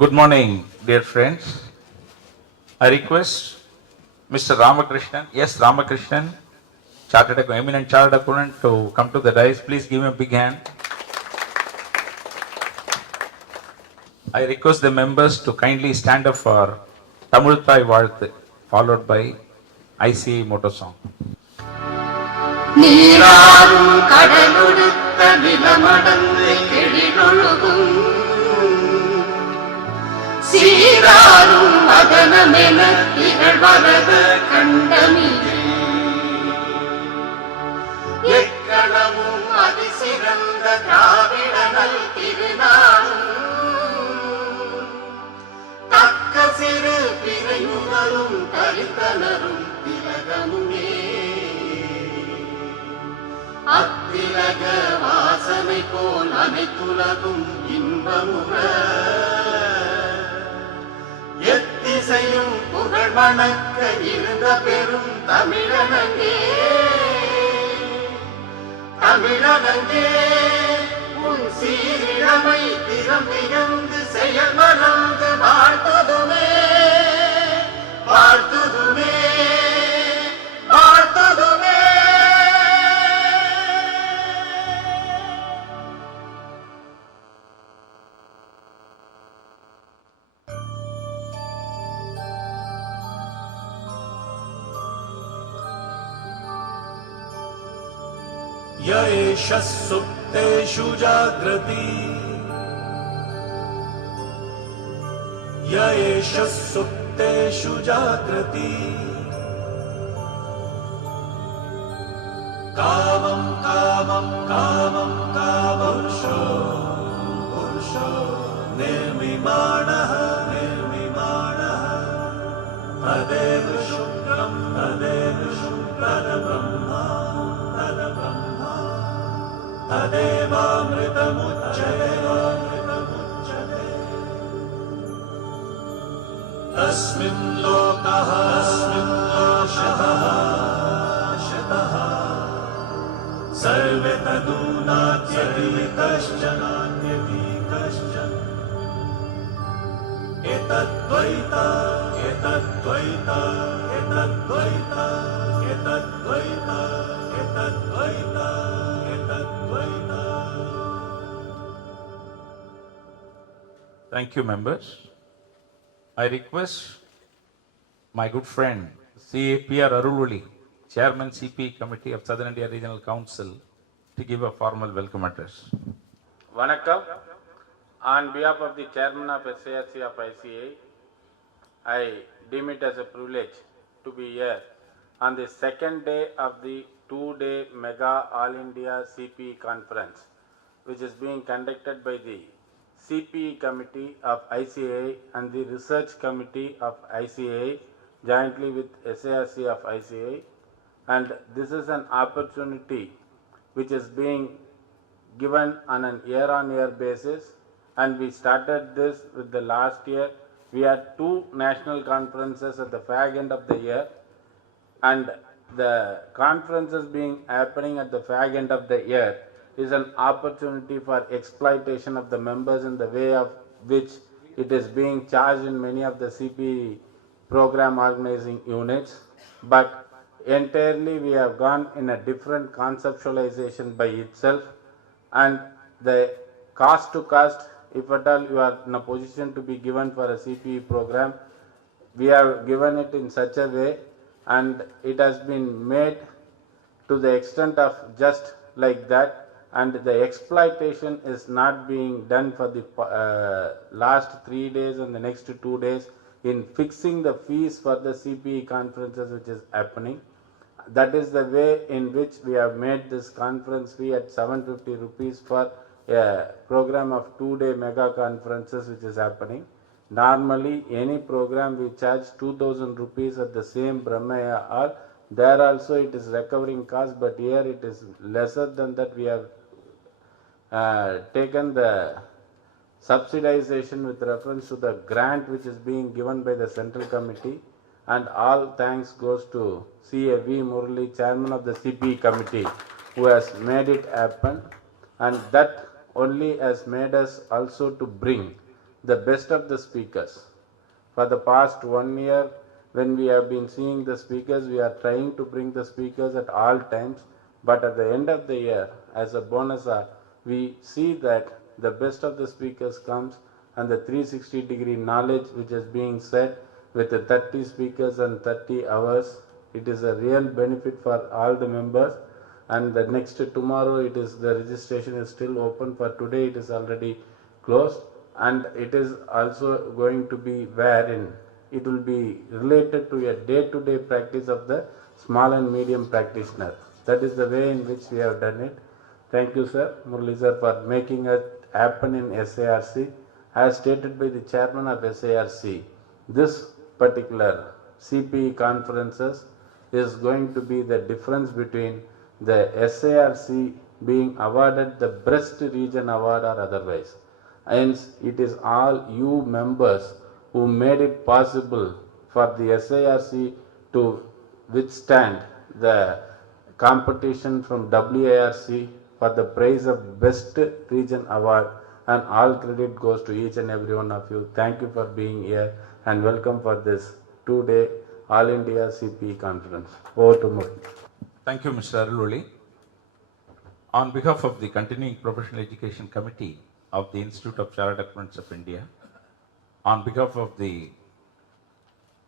Good morning, dear friends. I request Mr. Ramakrishnan, yes, Ramakrishnan, eminent chartered accountant, to come to the dais. Please give him a big hand. I request the members to kindly stand up for Tamil Thai Vaalthu, followed by ICAI motto song. நீராறும் கடலொடுத்த நிலமடந்து கிழிலொழுகும் சீராரும் மதனமென திகழ்வரது கண்டமிலே எக்கணமும் அதிசிறந்த திராவிடனல் திருநாளும் தக்க சிறு பிறையுதலும் தரித்தனரும் திலகமுமே அத்திலக வாசனை போல் அனைத்துலகும் இன்பமுற எத்திசையும் புகழ் வணக்க இருந்த பெரும் தமிழனங்கே தமிழனங்கே உன் சீரிழமை திறம் மிகுந்து செயல் மறந்து வாழ்த்துதுமே வாழ்த்துதுமே வாழ்த்துதுமே. य एषः सुप्तेषु जाग्रति य एषः सुप्तेषु जाग्रति कामं कामं कामं कामपुरुषो पुरुषो निर्मिमाणः निर्मिमाणः तदेव शुक्रं तद्ब्रह्मा तदेवामृतमुच्यते तस्मिन् लोकः शतः सर्वे तदूनात्यपि कश्चन एतद्द्वैता एतद्द्वैता एतद्द्वैता एतद्द्वैता एतद्द्वैता. Thank you, members. I request my good friend C.A.P.R. Arulvali, Chairman CPE Committee of Southern India Regional Council, to give a formal welcome address. Vanakkam. On behalf of the Chairman of SIRC of ICAI, I deem it as a privilege to be here on the second day of the two-day mega All India CPE conference, which is being conducted by the CPE Committee of ICAI and the Research Committee of ICAI jointly with SIRC of ICAI, and this is an opportunity which is being given on an year-on-year basis, and we started this with the last year. We had two national conferences at the fag end of the year, and the conferences being happening at the fag end of the year is an opportunity for exploitation of the members in the way of which it is being charged in many of the CPE program organizing units. But entirely we have gone in a different conceptualization by itself, and the cost to cost, if at all you are in a position to be given for a CPE program, we have given it in such a way, and it has been made to the extent of just like that, and the exploitation is not being done for the last 3 days and the next 2 days in fixing the fees for the CPE conferences which is happening. That is the way in which we have made this conference fee at 750 rupees for a program of 2-day mega conferences which is happening. Normally any program we charge 2000 rupees at the same Brahmaya Hall. There also it is recovering cost, but here it is lesser than that. We have taken the subsidization with reference to the grant which is being given by the Central Committee, and all thanks goes to C.A.V. Murali, Chairman of the CPE Committee, who has made it happen, and that only has made us also to bring the best of the speakers. For the past 1 year, when we have been seeing the speakers, we are trying to bring the speakers at all times, but at the end of the year, as a bonus, we see that the best of the speakers comes and the 360-degree knowledge which is being said with the 30 speakers and 30 hours, it is a real benefit for all the members. And the next tomorrow, the registration is still open. For today, it is already closed, and it is also going to be wherein it will be related to a day-to-day practice of the small and medium practitioner. That is the way in which we have done it. Thank you, sir, Murli sir, for making it happen in SIRC. As stated by the chairman of SIRC, this particular CPE conferences is going to be the difference between the SIRC being awarded the Best Region Award or otherwise. Hence, it is all you members who made it possible for the SIRC to withstand the competition from WIRC for the prize of Best Region Award, and all credit goes to each and every one of you. Thank you for being here and welcome for this 2-day All India CPE conference. Over to Murli. Thank you, Mr. Aruloli. On behalf of the Continuing Professional Education Committee of the Institute of Chartered Accountants of India, on behalf of the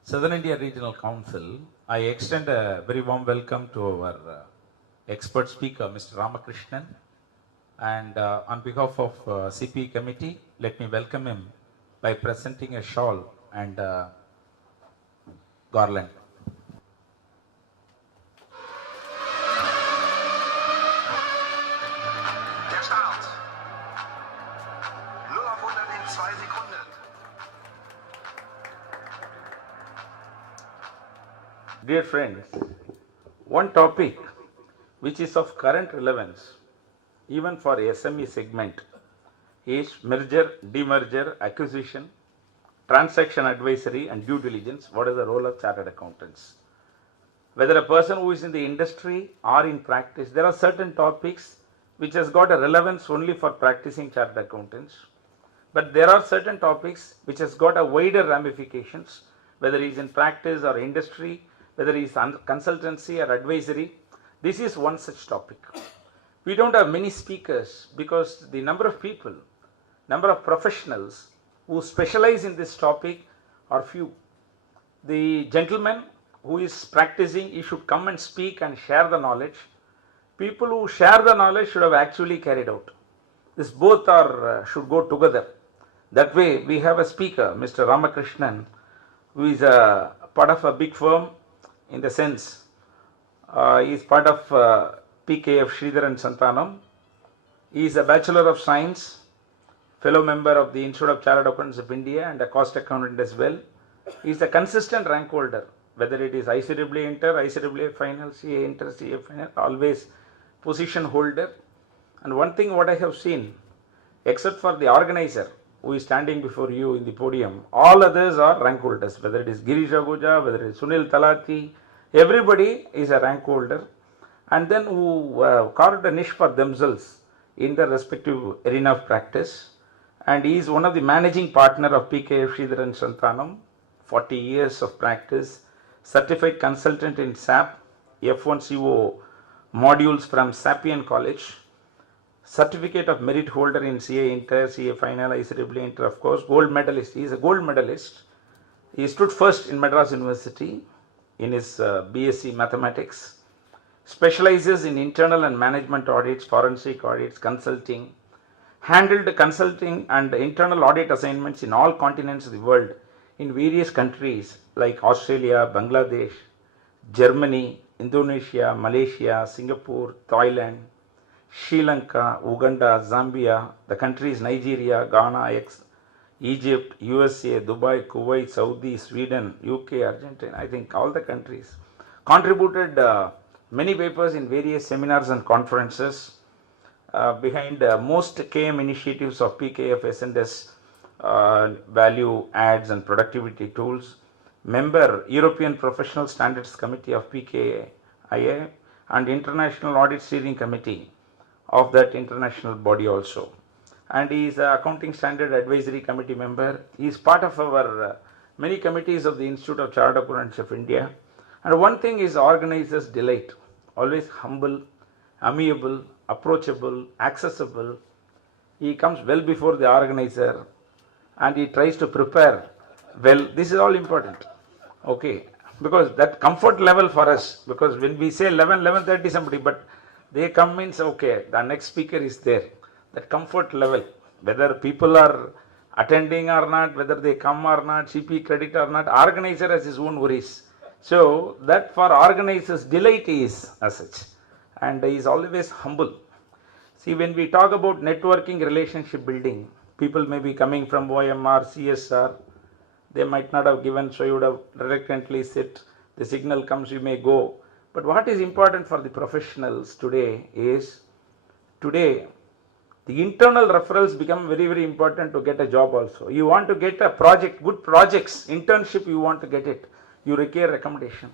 Southern India Regional Council, I extend a very warm welcome to our expert speaker, Mr. Ramakrishnan. And on behalf of CPE committee, let me welcome him by presenting a shawl and garland. Der Start. 0 auf 100 in 2 Sekunden. Dear friends, one topic which is of current relevance even for SME segment is merger, demerger, acquisition, transaction advisory and due diligence. What is the role of chartered accountants? Whether a person who is in the industry or in practice, there are certain topics which has got a relevance only for practicing chartered accountants. But there are certain topics which has got a wider ramifications, whether he is in practice or industry, whether he is consultancy or advisory. This is one such topic. We don't have many speakers because the number of people, number of professionals who specialize in this topic are few. The gentleman who is practicing, he should come and speak and share the knowledge. People who share the knowledge should have actually carried out. This both are should go together. That way we have a speaker, Mr. Ramakrishnan, who is a part of a big firm in the sense he is part of PKF Sridharan Santanam. He is a Bachelor of Science, fellow member of the Institute of Chartered Accountants of India and a cost accountant as well. He is a consistent rank holder, whether it is ICAI Inter, ICAI Final, CA Inter, CA Final, always position holder. And one thing what I have seen, except for the organizer who is standing before you in the podium, all others are rank holders, whether it is Girish Aguja, whether it is Sunil Talati, everybody is a rank holder. And then who carved a niche for themselves in the respective arena of practice. And he is one of the managing partner of PKF Sridharan Santanam, 40 years of practice, certified consultant in SAP, F1CO modules from Sapien College, certificate of merit holder in CA Inter, CA Final, ICAI Inter, of course, gold medalist. He is a gold medalist. He stood first in Madras University in his BSc Mathematics. Specializes in internal and management audits, forensic audits, consulting, handled consulting and internal audit assignments in all continents of the world in various countries like Australia, Bangladesh, Germany, Indonesia, Malaysia, Singapore, Thailand, Sri Lanka, Uganda, Zambia, the countries Nigeria, Ghana, Egypt, USA, Dubai, Kuwait, Saudi, Sweden, UK, Argentina, I think all the countries. Contributed many papers in various seminars and conferences behind most KM initiatives of PKF S&S value adds and productivity tools. Member European Professional Standards Committee of PKIA and International Audit Steering Committee of that international body also. and he is a Accounting Standard Advisory Committee member. He is part of our many committees of the Institute of Chartered Accountants of India. And one thing is organizer's delight, always humble, amiable, approachable, accessible. He comes well before the organizer and he tries to prepare well. This is all important. Okay, because that comfort level for us, because when we say 11:30 somebody, but they come means okay, the next speaker is there. That comfort level, whether people are attending or not, whether they come or not, CPE credit or not, organizer has his own worries. So that for organizers delight is as such, and he is always humble. See, when we talk about networking, relationship building, people may be coming from OMR, CSR, they might not have given, so you would have reluctantly sit, the signal comes, you may go. But what is important for the professionals today is, today, the internal referrals become very, very important to get a job also. You want to get a project, good projects, internship, you want to get it, you require recommendation.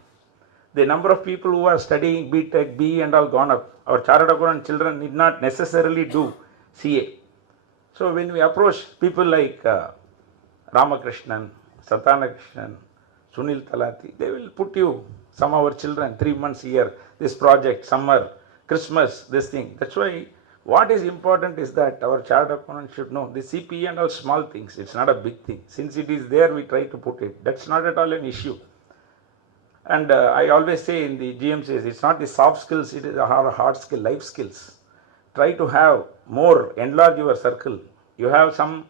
The number of people who are studying BTech, BE and all gone up. Our chartered accountant children need not necessarily do CA. So when we approach people like Ramakrishnan, Satanakrishnan, Sunil Talati, they will put you, some of our children, 3 months here, this project, summer, Christmas, this thing. That's why what is important is that our chartered accountant should know the CPE and all small things. It's not a big thing. Since it is there, we try to put it. That's not at all an issue. And I always say in the GMCs, it's not the soft skills, it is a hard skill, life skills. Try to have more, enlarge your circle. You have some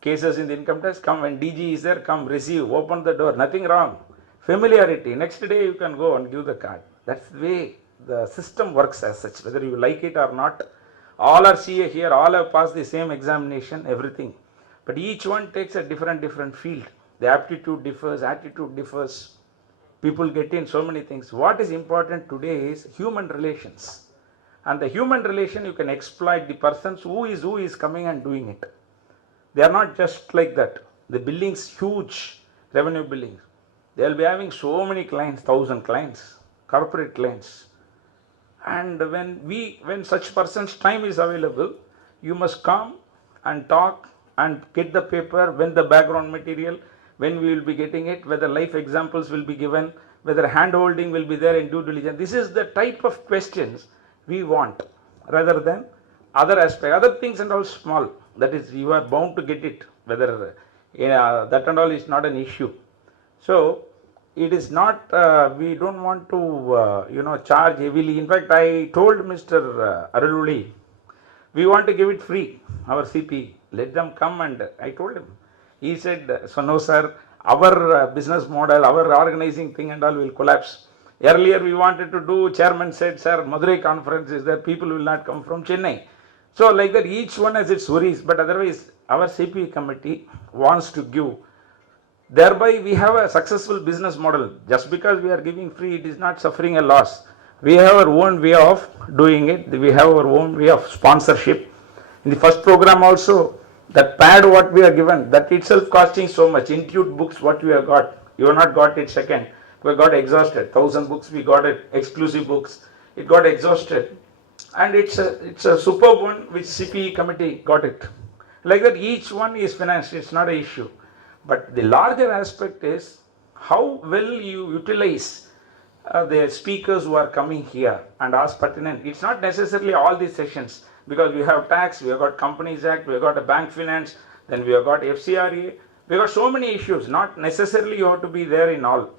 cases in the income tax, come when DG is there, come receive, open the door, nothing wrong. Familiarity, next day you can go and give the card. That's the way the system works as such, whether you like it or not. All are CA here, all have passed the same examination, everything. But each one takes a different field. The aptitude differs, attitude differs. People get in so many things. What is important today is human relations. And the human relation, you can exploit the persons who is coming and doing it. They are not just like that. The billings, huge revenue billings. They will be having so many clients, 1,000 clients, corporate clients. And when such person's time is available, you must come and talk and get the paper, when the background material, when we will be getting it, whether life examples will be given, whether hand holding will be there in due diligence. This is the type of questions we want, rather than other aspects. Other things and all small, that is, you are bound to get it, whether that and all is not an issue. So it is not, we don't want to charge heavily. In fact, I told Mr. Arululi, we want to give it free, our CPE. Let them come, and I told him. He said, so no sir, our business model, our organizing thing and all will collapse. Earlier we wanted to do, chairman said, sir, Madurai conference is there, people will not come from Chennai. So like that, each one has its worries, but otherwise our CPE committee wants to give. Thereby we have a successful business model. Just because we are giving free, it is not suffering a loss. We have our own way of doing it. We have our own way of sponsorship. In the first program also, that pad what we are given, that itself costing so much. Intuit books what we have got, you have not got it second. We got exhausted. 1,000 books we got it, exclusive books. It got exhausted. And it's a superb one which CPE committee got it. Like that, each one is financed, it's not an issue. But the larger aspect is how well you utilize the speakers who are coming here and ask pertinent. It's not necessarily all these sessions, because we have tax, we have got Companies Act, we have got a bank finance, then we have got FCRA, we have got so many issues. Not necessarily you have to be there in all,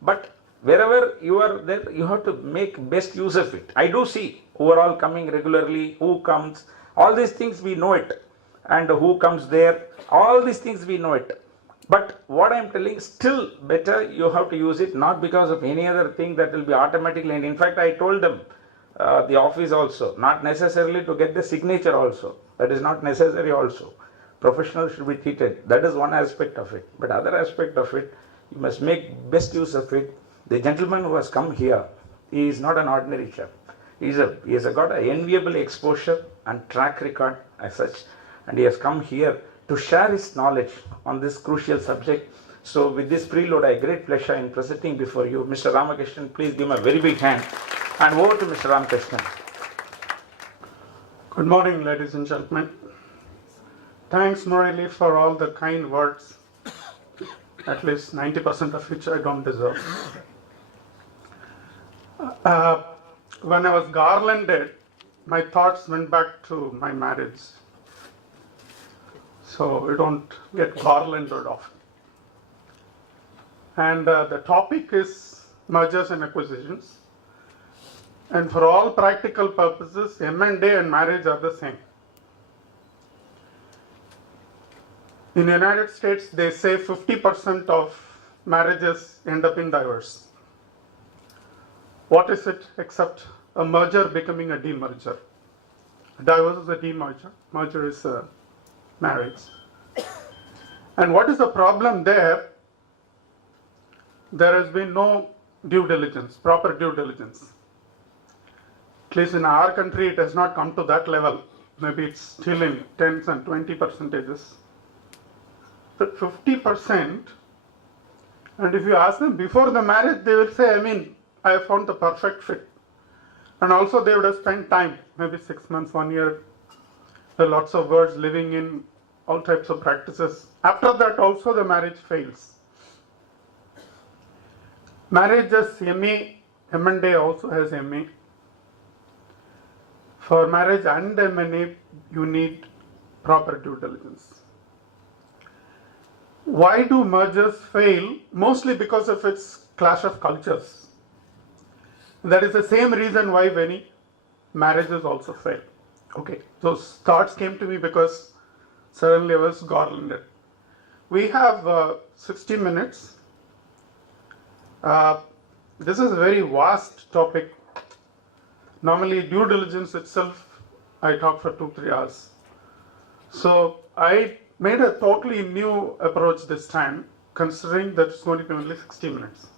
but wherever you are there, you have to make best use of it. I do see who are all coming regularly, who comes, all these things we know it, and who comes there, all these things we know it. But what I am telling, still better you have to use it, not because of any other thing that will be automatically. And in fact, I told them, the office also, not necessarily to get the signature also. That is not necessary also. Professionals should be treated. That is one aspect of it. But other aspect of it, you must make best use of it. The gentleman who has come here, he is not an ordinary chap. He has got an enviable exposure and track record as such. And he has come here to share his knowledge on this crucial subject. So with this preload, I have great pleasure in presenting before you Mr. Ramakrishnan. Please give him a very big hand. And over to Mr. Ramakrishnan. Good morning, ladies and gentlemen. Thanks, Murali, for all the kind words, at least 90% of which I don't deserve. Uh, when I was garlanded, my thoughts went back to my marriage. So we don't get garlanded often. And the topic is mergers and acquisitions. And for all practical purposes, M&A and marriage are the same. In the United States, they say 50% of marriages end up in divorce. What is it except a merger becoming a demerger? A divorce is a demerger, merger is a marriage. And what is the problem there? There has been no due diligence, proper due diligence. At least in our country, it has not come to that level. Maybe it's still in 10s and 20%. But 50%, and if you ask them before the marriage, they will say, I have found the perfect fit. And also they would have spent time, maybe 6 months, 1 year, there are lots of words living in all types of practices. After that also the marriage fails. Marriage has MA, M&A also has MA. For marriage and M&A, you need proper due diligence. Why do mergers fail? Mostly because of its clash of cultures. That is the same reason why many marriages also fail. Okay, those thoughts came to me because suddenly I was garlanded. We have 60 minutes. This is a very vast topic. Normally due diligence itself, I talk for 2-3 hours. So I made a totally new approach this time, considering that it's going to be only 60 minutes.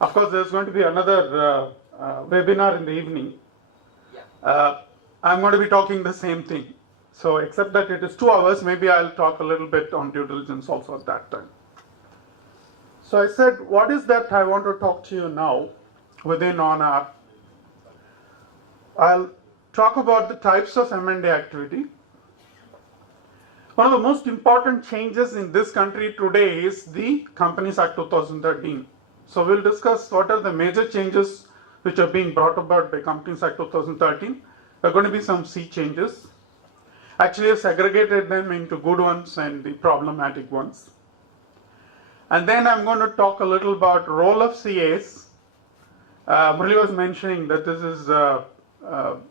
Of course, there's going to be another webinar in the evening. I'm going to be talking the same thing. So except that it is 2 hours, maybe I'll talk a little bit on due diligence also at that time. So I said, what is that I want to talk to you now within 1 hour? I'll talk about the types of M&A activity. One of the most important changes in this country today is the Companies Act 2013. So we'll discuss what are the major changes which are being brought about by Companies Act 2013. There are going to be some sea changes. Actually, I've segregated them into good ones and the problematic ones. And then I'm going to talk a little about role of CAs. Murali was mentioning that this is a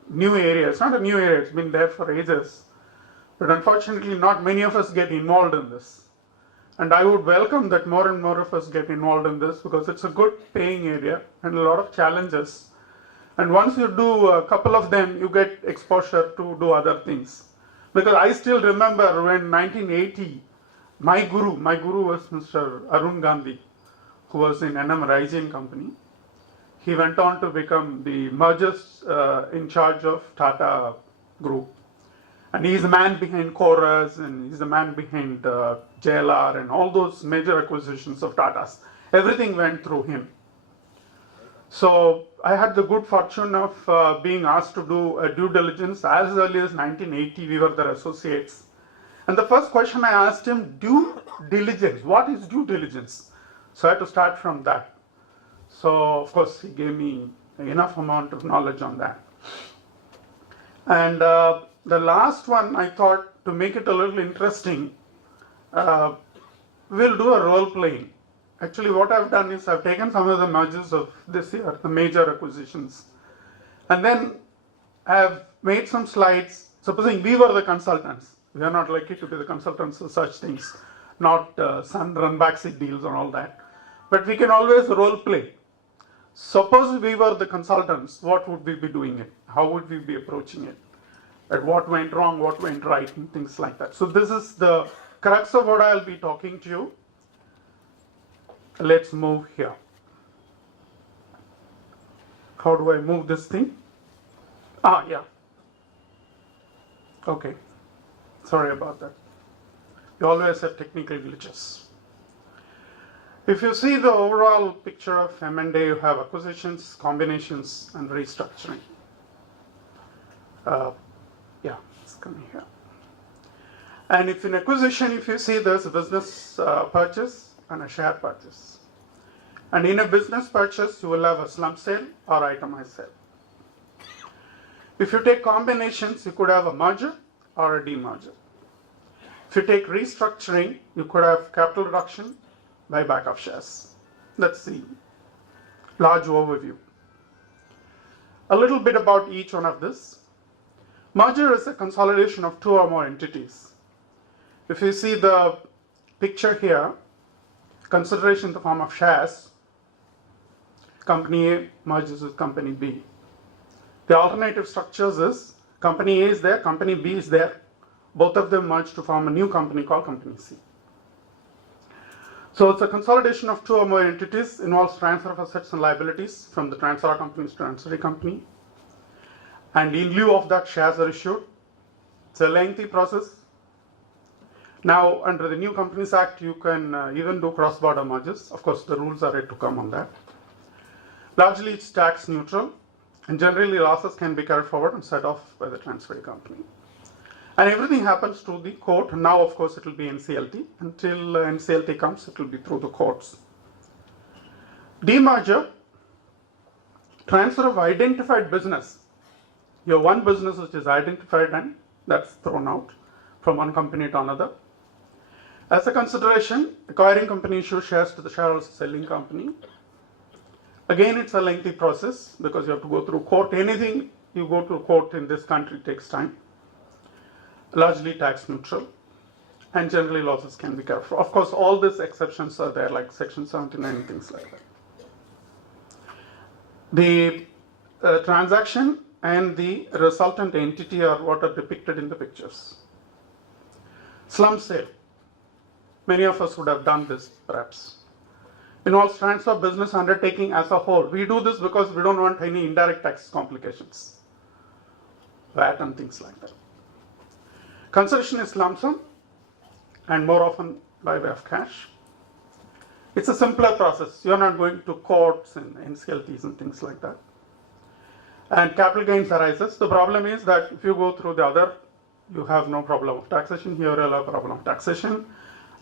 new area. It's not a new area, it's been there for ages. But unfortunately, not many of us get involved in this. And I would welcome that more and more of us get involved in this because it's a good paying area and a lot of challenges. And once you do a couple of them, you get exposure to do other things. Because I still remember when 1980, my guru was Mr. Arun Gandhi, who was in NM Rising Company. He went on to become the mergers in charge of Tata Group. And he's the man behind Chorus, and he's the man behind JLR and all those major acquisitions of Tata's. Everything went through him. So I had the good fortune of being asked to do a due diligence as early as 1980. We were their associates. And the first question I asked him, due diligence, what is due diligence? So I had to start from that. So of course he gave me enough amount of knowledge on that. And the last one, I thought, to make it a little interesting, we'll do a role playing. Actually, what I've done is I've taken some of the mergers of this year, the major acquisitions, and then I've made some slides. Supposing we were the consultants, we are not likely to be the consultants of such things, not sun run backseat deals and all that, but we can always role play. Suppose we were the consultants, what would we be doing it? How would we be approaching it? At what went wrong, what went right, and things like that. So this is the crux of what I'll be talking to you. Let's move here. How do I move this thing? Yeah. Okay. Sorry about that. You always have technical glitches. If you see the overall picture of M&A, you have acquisitions, combinations, and restructuring. Yeah, it's coming here. And if in acquisition, if you see there's a business purchase and a share purchase. And in a business purchase, you will have a slump sale or itemized sale. If you take combinations, you could have a merger or a demerger. If you take restructuring, you could have capital reduction, buyback of shares. That's the large overview. A little bit about each one of this. Merger is a consolidation of two or more entities. If you see the picture here, consideration in the form of shares, company A merges with company B. The alternative structures is company A is there, company B is there. Both of them merge to form a new company called company C. So it's a consolidation of two or more entities, involves transfer of assets and liabilities from the transfer company to transferee company. And in lieu of that, shares are issued. It's a lengthy process. Now, under the New Companies Act, you can even do cross-border mergers. Of course, the rules are yet to come on that. Largely, it's tax neutral, and generally losses can be carried forward and set off by the transferee company. And everything happens through the court. Now, of course, it will be NCLT. Until NCLT comes, it will be through the courts. Demerger, transfer of identified business. You have one business which is identified and that's thrown out from one company to another. As a consideration, acquiring company issues shares to the shareholders of selling company. Again, it's a lengthy process because you have to go through court. Anything you go to court in this country takes time. Largely tax neutral, and generally losses can be carried forward. Of course, all these exceptions are there, like Section 79 and things like that. The transaction and the resultant entity are what are depicted in the pictures. Slump sale. Many of us would have done this, perhaps. Involves transfer of business undertaking as a whole. We do this because we don't want any indirect tax complications, VAT and things like that. Consideration is lump sum and more often by way of cash. It's a simpler process. You're not going to courts and NCLTs and things like that. And capital gains arises. The problem is that if you go through the other, you have no problem of taxation. Here you'll have a problem of taxation.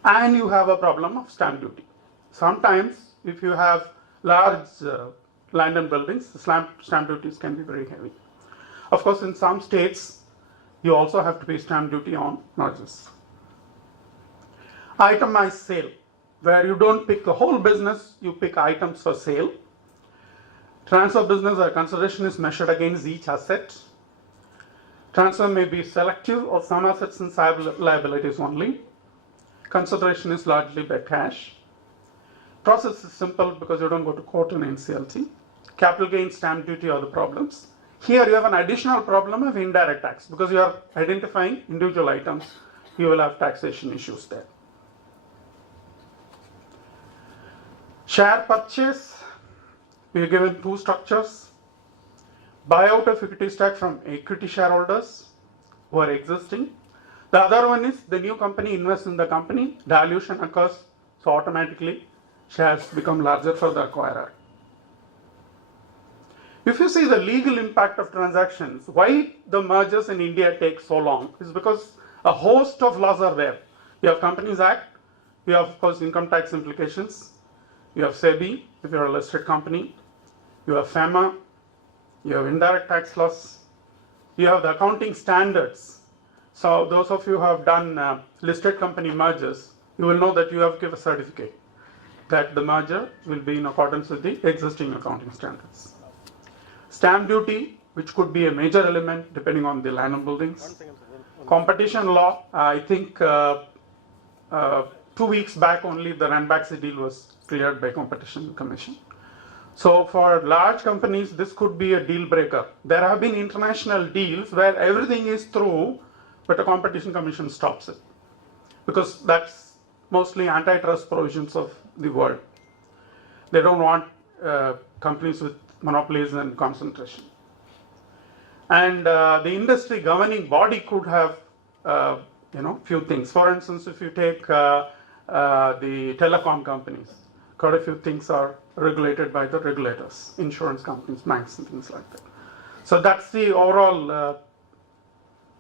And you have a problem of stamp duty. Sometimes, if you have large land and buildings, the stamp duties can be very heavy. Of course, in some states, you also have to pay stamp duty on mergers. Itemized sale, where you don't pick the whole business, you pick items for sale. Transfer business or consideration is measured against each asset. Transfer may be selective or some assets and liabilities only. Consideration is largely by cash. Process is simple because you don't go to court in NCLT. Capital gains, stamp duty are the problems. Here you have an additional problem of indirect tax because you are identifying individual items. You will have taxation issues there. Share purchase, we are given two structures. Buyout of equity stack from equity shareholders who are existing. The other one is the new company invests in the company, dilution occurs, so automatically shares become larger for the acquirer. If you see the legal impact of transactions, why the mergers in India take so long is because a host of laws are there. You have Companies Act, you have of course income tax implications, you have SEBI if you're a listed company, you have FEMA, you have indirect tax laws, you have the accounting standards. So those of you who have done listed company mergers, you will know that you have to give a certificate that the merger will be in accordance with the existing accounting standards. Stamp duty, which could be a major element depending on the land and buildings. Competition law, I think 2 weeks back only the Ranbaxy deal was cleared by Competition Commission. So for large companies, this could be a deal breaker. There have been international deals where everything is through, but the Competition Commission stops it because that's mostly antitrust provisions of the world. They don't want companies with monopolies and concentration. And the industry governing body could have few things. For instance, if you take the telecom companies, quite a few things are regulated by the regulators, insurance companies, banks and things like that. So that's the overall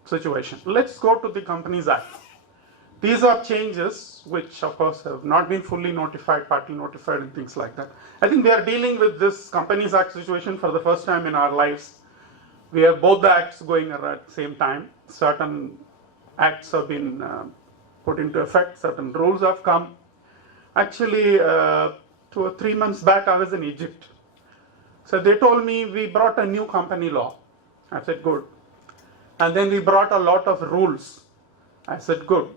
situation. Let's go to the Companies Act. These are changes which of course have not been fully notified, partly notified and things like that. I think we are dealing with this Companies Act situation for the first time in our lives. We have both the acts going at the same time. Certain acts have been put into effect, certain rules have come. Actually, 2 or 3 months back I was in Egypt. So they told me we brought a new company law. I said good. And then we brought a lot of rules. I said good.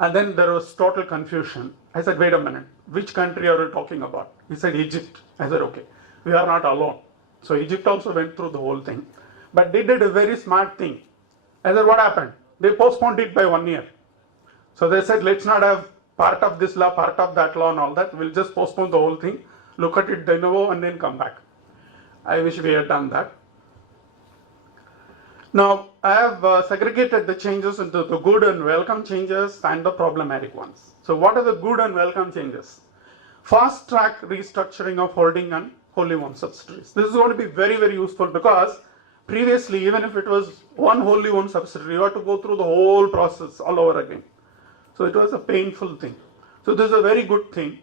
And then there was total confusion. I said, wait a minute, which country are you talking about? He said, Egypt. I said, okay, we are not alone. So Egypt also went through the whole thing. But they did a very smart thing. I said, what happened? They postponed it by 1 year. So they said, let's not have part of this law, part of that law and all that. We'll just postpone the whole thing, look at it de novo and then come back. I wish we had done that. Now, I have segregated the changes into the good and welcome changes and the problematic ones. So what are the good and welcome changes? Fast track restructuring of holding and wholly owned subsidiaries. This is going to be very, very useful because previously, even if it was one wholly owned subsidiary, you had to go through the whole process all over again. So it was a painful thing. So this is a very good thing.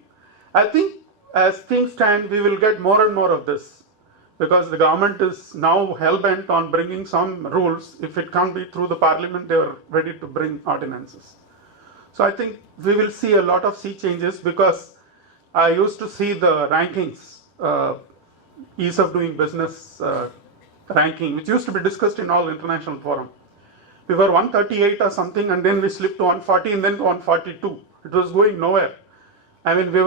I think as things stand, we will get more and more of this, because the government is now hell-bent on bringing some rules. If it can't be through the parliament, they are ready to bring ordinances. So I think we will see a lot of sea changes, because I used to see the rankings, ease of doing business ranking, which used to be discussed in all international forum. We were 138 or something, and then we slipped to 140 and then to 142. It was going nowhere. I mean, we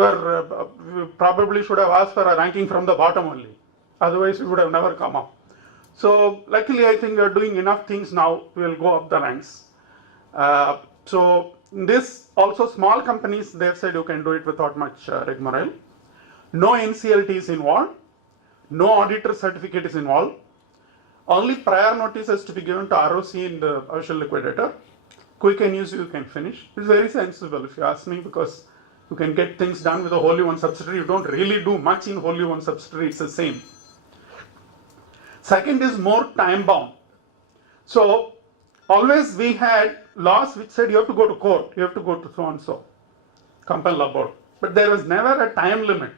probably should have asked for a ranking from the bottom only. Otherwise, we would have never come up. So luckily, I think we are doing enough things now. We will go up the ranks. So in this, also small companies, they have said you can do it without much rigmarole. No NCLT is involved. No auditor certificate is involved. Only prior notice has to be given to ROC in the official liquidator. Quick and easy, you can finish. It's very sensible if you ask me, because you can get things done with a wholly owned subsidiary. You don't really do much in wholly owned subsidiary, it's the same. Second is more time bound. So always we had laws which said you have to go to court, you have to go to so and so, compel law board. But there was never a time limit.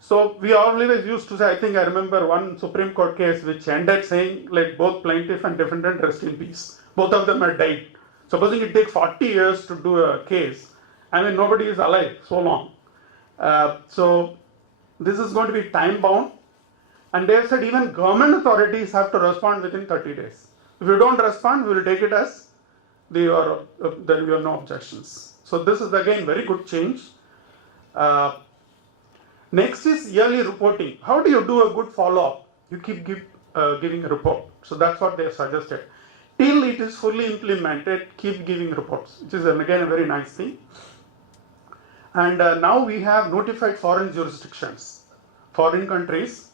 So we always used to say, I think I remember one Supreme Court case which ended saying, let both plaintiff and defendant rest in peace. Both of them had died. Supposing it takes 40 years to do a case, I mean, nobody is alive so long. So this is going to be time bound. And they have said even government authorities have to respond within 30 days. If you don't respond, we will take it as there are no objections. So this is again very good change. Next is yearly reporting. How do you do a good follow-up? You keep giving a report. So that's what they have suggested. Till it is fully implemented, keep giving reports, which is again a very nice thing. And now we have notified foreign jurisdictions, foreign countries,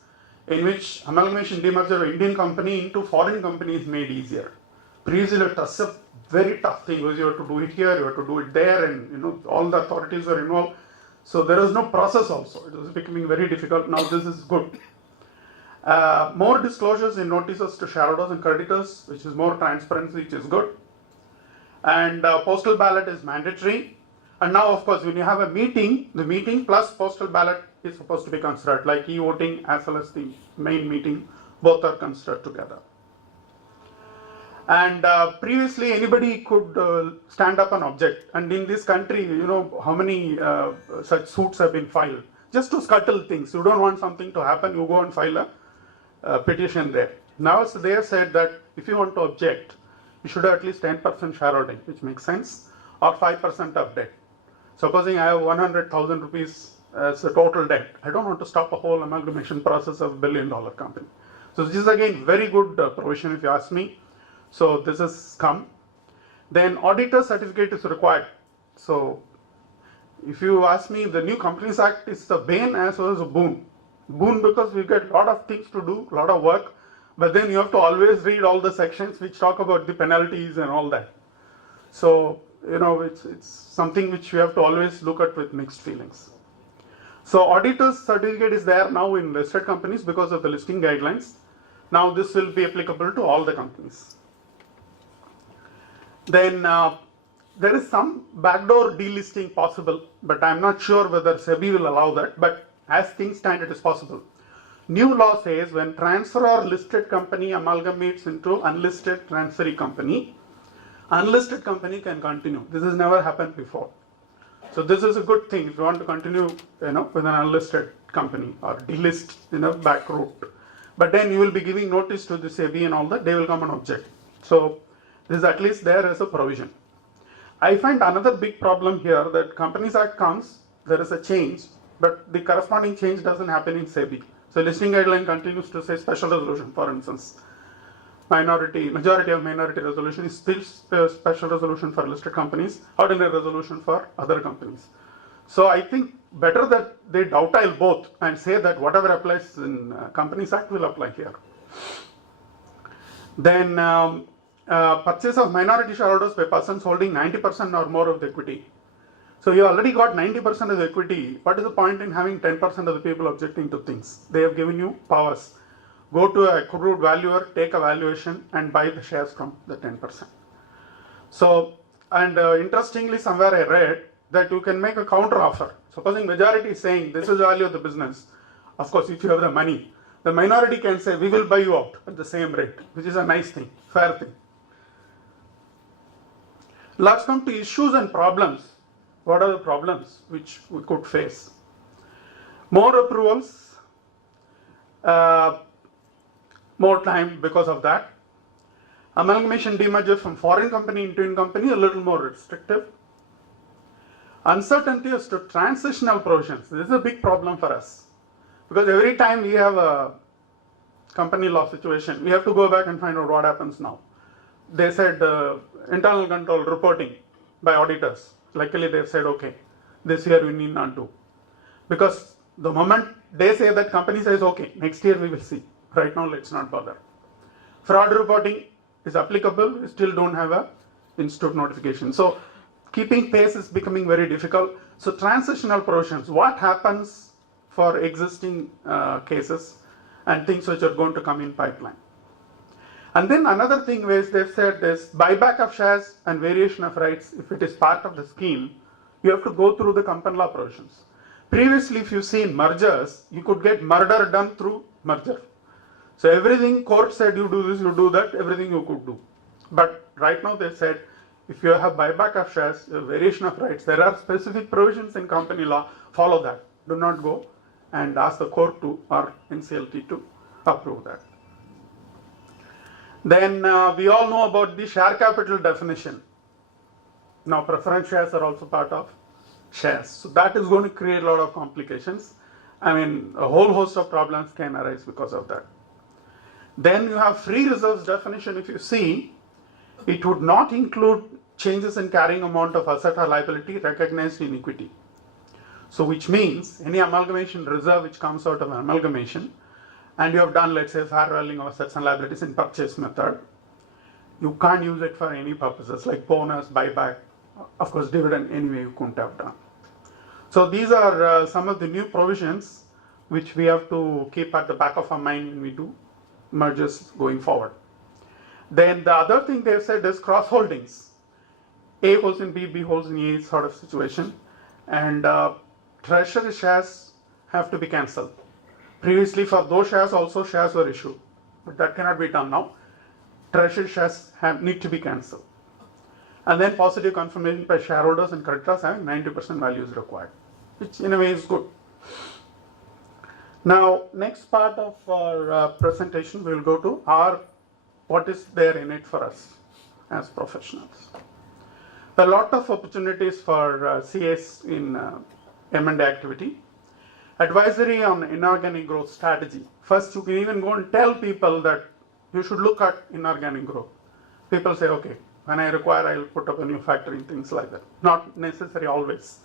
in which amalgamation demerger of Indian company into foreign company is made easier. Previously, it was a very tough thing, because you have to do it here, you have to do it there, and all the authorities were involved. So there was no process also. It was becoming very difficult. Now this is good. More disclosures in notices to shareholders and creditors, which is more transparency, which is good. And postal ballot is mandatory. And now, of course, when you have a meeting, the meeting plus postal ballot is supposed to be considered, like e-voting as well as the main meeting, both are considered together. And previously, anybody could stand up and object. And in this country, how many such suits have been filed? Just to scuttle things. You don't want something to happen, you go and file a petition there. Now, so they have said that if you want to object, you should have at least 10% shareholding, which makes sense, or 5% of debt. Supposing I have 100,000 rupees as a total debt, I don't want to stop a whole amalgamation process of $1 billion company. So this is again very good provision if you ask me. So this has come. Then auditor certificate is required. So if you ask me, the new Companies Act is a bane as well as a boon. Boon because we get a lot of things to do, a lot of work, but then you have to always read all the sections which talk about the penalties and all that. So it's something which we have to always look at with mixed feelings. So auditor's certificate is there now in listed companies because of the listing guidelines. Now this will be applicable to all the companies. Then there is some backdoor delisting possible, but I'm not sure whether SEBI will allow that. But as things stand, it is possible. New law says when transferor listed company amalgamates into unlisted transferee company, unlisted company can continue. This has never happened before. So this is a good thing if you want to continue, with an unlisted company or delist, back route. But then you will be giving notice to the SEBI and all that, they will come and object. So this is at least there as a provision. I find another big problem here that Companies Act comes, there is a change, but the corresponding change doesn't happen in SEBI. So listing guideline continues to say special resolution, for instance. Majority of minority resolution is still special resolution for listed companies, ordinary resolution for other companies. So I think better that they dovetail both and say that whatever applies in Companies Act will apply here. Then purchase of minority shareholders by persons holding 90% or more of the equity. So you already got 90% of the equity. What is the point in having 10% of the people objecting to things? They have given you powers. Go to a crude valuer, take a valuation and buy the shares from the 10%. So, and interestingly somewhere I read that you can make a counter offer. Supposing majority is saying this is the value of the business. Of course, if you have the money, the minority can say we will buy you out at the same rate, which is a nice thing, fair thing. Let's come to issues and problems. What are the problems which we could face? More approvals, more time because of that. Amalgamation demerger from foreign company into Indian company, a little more restrictive. Uncertainty as to transitional provisions. This is a big problem for us. Because every time we have a company law situation, we have to go back and find out what happens now. They said internal control reporting by auditors. Luckily they've said, okay, this year we need not do. Because the moment they say that company says, okay, next year we will see. Right now let's not bother. Fraud reporting is applicable, we still don't have a institute notification. So keeping pace is becoming very difficult. So transitional provisions, what happens for existing cases and things which are going to come in pipeline. And then another thing is they've said this buyback of shares and variation of rights, if it is part of the scheme, you have to go through the company law provisions. Previously, if you see in mergers, you could get murder done through merger. So everything court said you do this, you do that, everything you could do. But right now they said, if you have buyback of shares, variation of rights, there are specific provisions in company law, follow that. Do not go and ask the court to or NCLT to approve that. Then we all know about the share capital definition. Now preference shares are also part of shares. So that is going to create a lot of complications. I mean, a whole host of problems can arise because of that. Then you have free reserves definition. If you see, it would not include changes in carrying amount of asset or liability recognized in equity. So which means any amalgamation reserve which comes out of an amalgamation, and you have done, let's say, fair valuing of assets and liabilities in purchase method, you can't use it for any purposes like bonus, buyback, of course dividend anyway you couldn't have done. So these are some of the new provisions which we have to keep at the back of our mind when we do mergers going forward. Then the other thing they've said is cross holdings. A holds in B, B holds in A sort of situation, and treasury shares have to be cancelled. Previously for those shares also shares were issued, but that cannot be done now. Treasury shares need to be cancelled. And then positive confirmation by shareholders and creditors having 90% value is required, which in a way is good. Now next part of our presentation we will go to what is there in it for us as professionals. There are a lot of opportunities for CS in M&A activity. Advisory on inorganic growth strategy. First, you can even go and tell people that you should look at inorganic growth. People say, okay, when I require, I will put up a new factory and things like that. Not necessary always.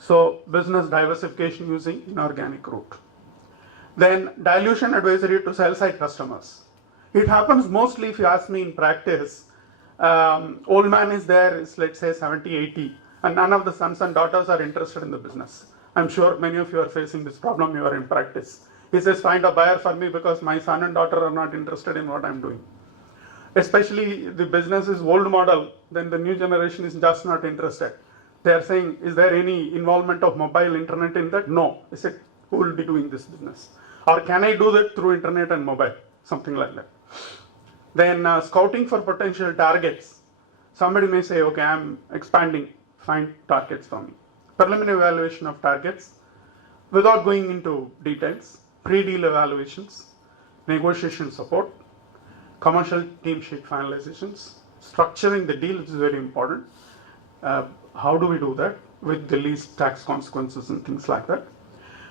So, business diversification using inorganic route. Then, dilution advisory to sell-side customers. It happens mostly, if you ask me in practice, old man is there, is let's say 70, 80, and none of the sons and daughters are interested in the business. I'm sure many of you are facing this problem, you are in practice. He says, find a buyer for me because my son and daughter are not interested in what I'm doing. especially the business is old model, then the new generation is just not interested. They are saying, is there any involvement of mobile internet in that? No. I said, who will be doing this business? Or can I do that through internet and mobile? Something like that. Then scouting for potential targets. Somebody may say, okay, I'm expanding, find targets for me. Preliminary evaluation of targets without going into details, pre-deal evaluations, negotiation support, commercial team sheet finalizations, structuring the deal, which is very important. How do we do that with the least tax consequences and things like that?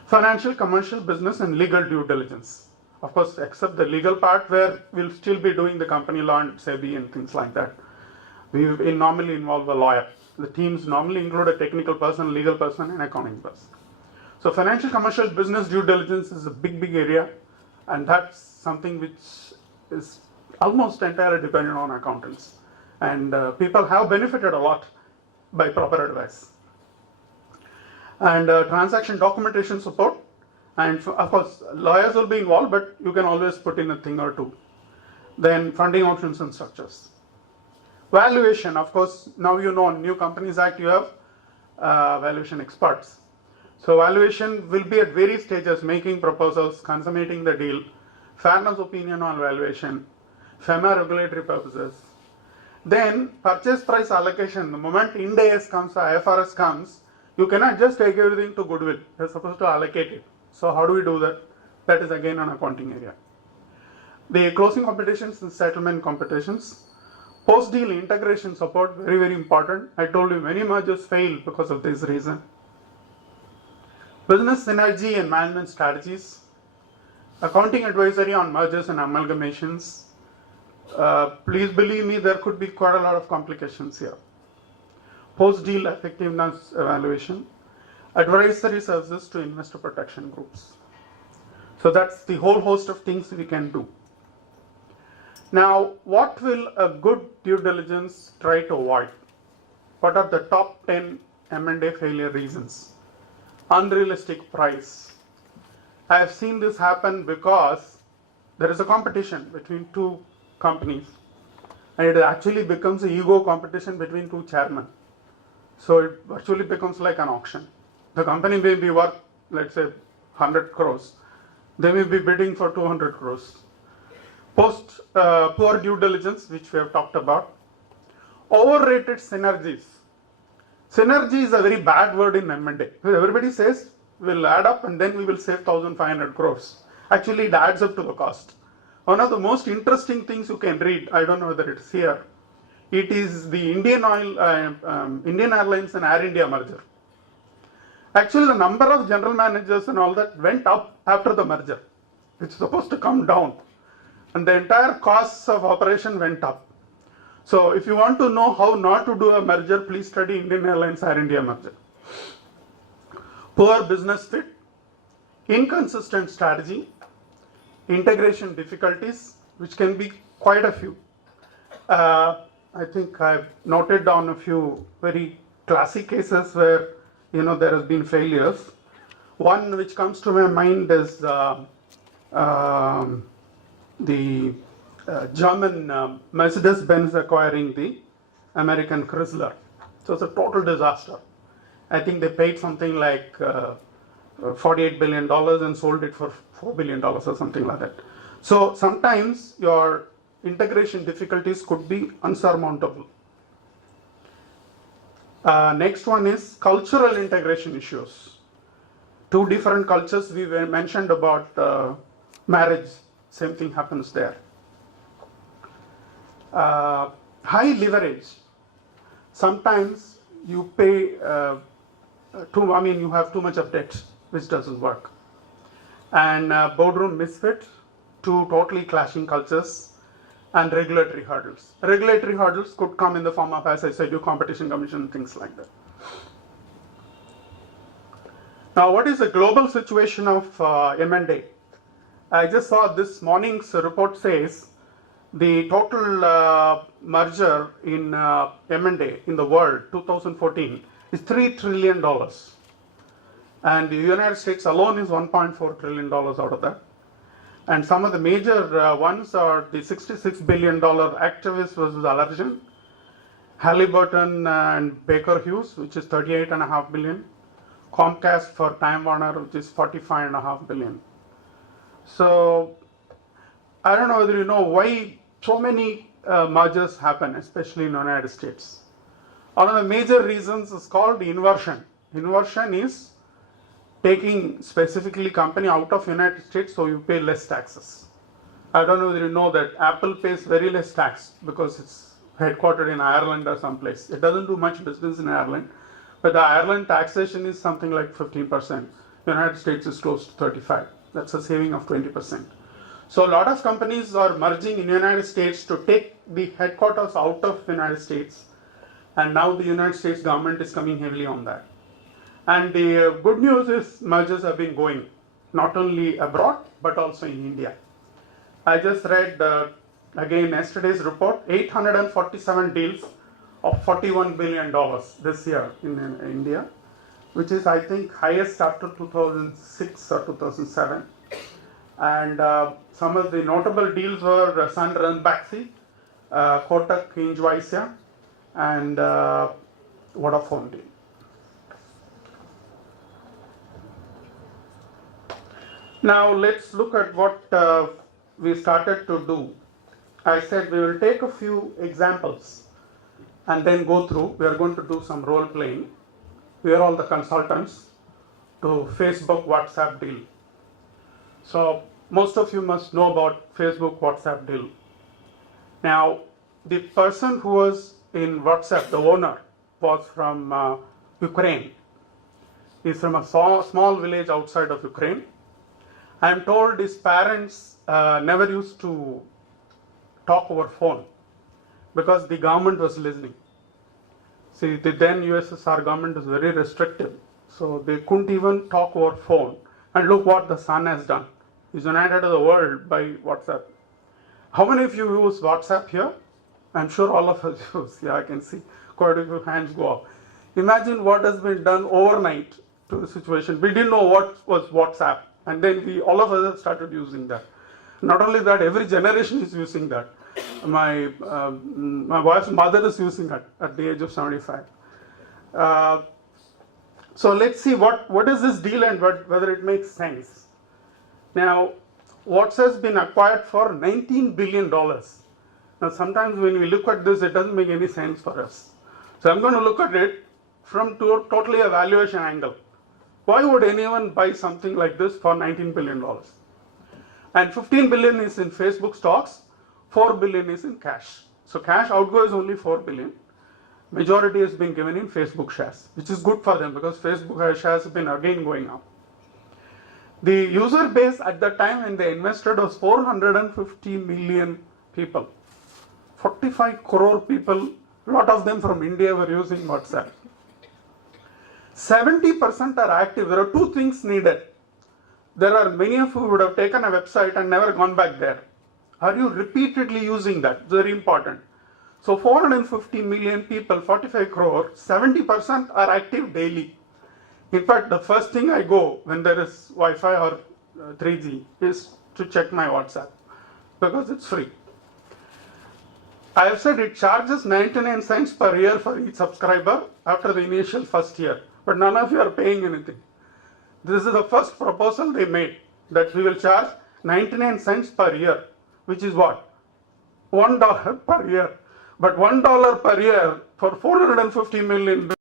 Financial, commercial, business, and legal due diligence. Of course, except the legal part where we'll still be doing the company law and SEBI and things like that. We will normally involve a lawyer. The teams normally include a technical person, legal person, and accounting person. So financial, commercial, business due diligence is a big, big area, and that's something which is almost entirely dependent on accountants. And people have benefited a lot by proper advice. And transaction documentation support, and of course lawyers will be involved, but you can always put in a thing or two. Then funding options and structures. Valuation, of course, now you know, New Companies Act, you have valuation experts. So valuation will be at various stages, making proposals, consummating the deal, fairness opinion on valuation, FEMA regulatory purposes. Then purchase price allocation, the moment Ind AS comes, IFRS comes, you cannot just take everything to goodwill. You're supposed to allocate it. So how do we do that? That is again an accounting area. The closing competitions and settlement competitions. Post-deal integration support, very, very important. I told you many mergers fail because of this reason. Business synergy and management strategies. Accounting advisory on mergers and amalgamations. Please believe me, there could be quite a lot of complications here. Post-deal effectiveness evaluation. Advisory services to investor protection groups. So that's the whole host of things we can do. Now, what will a good due diligence try to avoid? What are the top 10 M&A failure reasons? Unrealistic price. I have seen this happen because there is a competition between two companies, and it actually becomes an ego competition between two chairmen. So it virtually becomes like an auction. The company may be worth, let's say, 100 crores. They may be bidding for 200 crores. Poor due diligence, which we have talked about. Overrated synergies. Synergy is a very bad word in M&A. Everybody says we'll add up and then we will save 1,500 crores. Actually, it adds up to the cost. One of the most interesting things you can read, I don't know whether it's here, it is the Indian Airlines and Air India merger. Actually, the number of general managers and all that went up after the merger. It's supposed to come down. And the entire costs of operation went up. So if you want to know how not to do a merger, please study Indian Airlines Air India merger. Poor business fit, inconsistent strategy, integration difficulties, which can be quite a few. I think I've noted down a few very classic cases where there has been failures. One which comes to my mind is the German Mercedes-Benz acquiring the American Chrysler. So it's a total disaster. I think they paid something like $48 billion and sold it for $4 billion or something like that. So sometimes your integration difficulties could be unsurmountable. Next one is cultural integration issues. Two different cultures we mentioned about marriage, same thing happens there. High leverage. Sometimes you pay you have too much of debt, which doesn't work. And boardroom misfit, two totally clashing cultures, and regulatory hurdles. Regulatory hurdles could come in the form of, as I said, your competition commission, things like that. Now, what is the global situation of M&A? I just saw this morning's report says the total merger in M&A in the world, 2014, is $3 trillion. And the United States alone is $1.4 trillion out of that. And some of the major ones are the $66 billion Actavis versus Allergen, Halliburton and Baker Hughes, which is $38.5 billion, Comcast for Time Warner, which is $45.5 billion. So I don't know whether you know why so many mergers happen, especially in the United States. One of the major reasons is called inversion. Inversion is taking specifically company out of United States so you pay less taxes. I don't know whether you know that Apple pays very less tax because it's headquartered in Ireland or someplace. It doesn't do much business in Ireland, but the Ireland taxation is something like 15%. United States is close to 35%. That's a saving of 20%. So a lot of companies are merging in United States to take the headquarters out of United States, and now the United States government is coming heavily on that. And the good news is mergers have been going not only abroad but also in India. I just read again yesterday's report, 847 deals of $41 billion this year in India, which is I think highest after 2006 or 2007. And some of the notable deals were Sun Ranbaxy, Kotak Kinjwaisya, and Vodafone deal. Now let's look at what we started to do. I said we will take a few examples and then go through. We are going to do some role playing. We are all the consultants to Facebook WhatsApp deal. So most of you must know about Facebook WhatsApp deal. Now the person who was in WhatsApp, the owner, was from Ukraine. He's from a small village outside of Ukraine. I am told his parents never used to talk over phone because the government was listening. See, the then USSR government was very restrictive, so they couldn't even talk over phone. And look what the son has done. He's united the world by WhatsApp. How many of you use WhatsApp here? I'm sure all of us use. Yeah, I can see quite a few hands go up. Imagine what has been done overnight to the situation. We didn't know what was WhatsApp, and then all of us have started using that. Not only that, every generation is using that. My wife's mother is using it at the age of 75. So let's see what is this deal and whether it makes sense. Now, WhatsApp has been acquired for $19 billion. Now, sometimes when we look at this, it doesn't make any sense for us. So I'm going to look at it from totally a valuation angle. Why would anyone buy something like this for $19 billion? And $15 billion is in Facebook stocks, $4 billion is in cash. So cash outgo is only $4 billion. Majority has been given in Facebook shares, which is good for them because Facebook shares have been again going up. The user base at the time when they invested was 450 million people. 45 crore people, a lot of them from India were using WhatsApp. 70% are active. There are two things needed. There are many of you who would have taken a website and never gone back there. Are you repeatedly using that? Very important. So 450 million people, 45 crore, 70% are active daily. In fact, the first thing I go when there is Wi-Fi or 3G is to check my WhatsApp because it's free. I have said it charges 99 cents per year for each subscriber after the initial first year, but none of you are paying anything. This is the first proposal they made, that we will charge 99 cents per year, which is what? $1 per year. But $1 per year for 450 million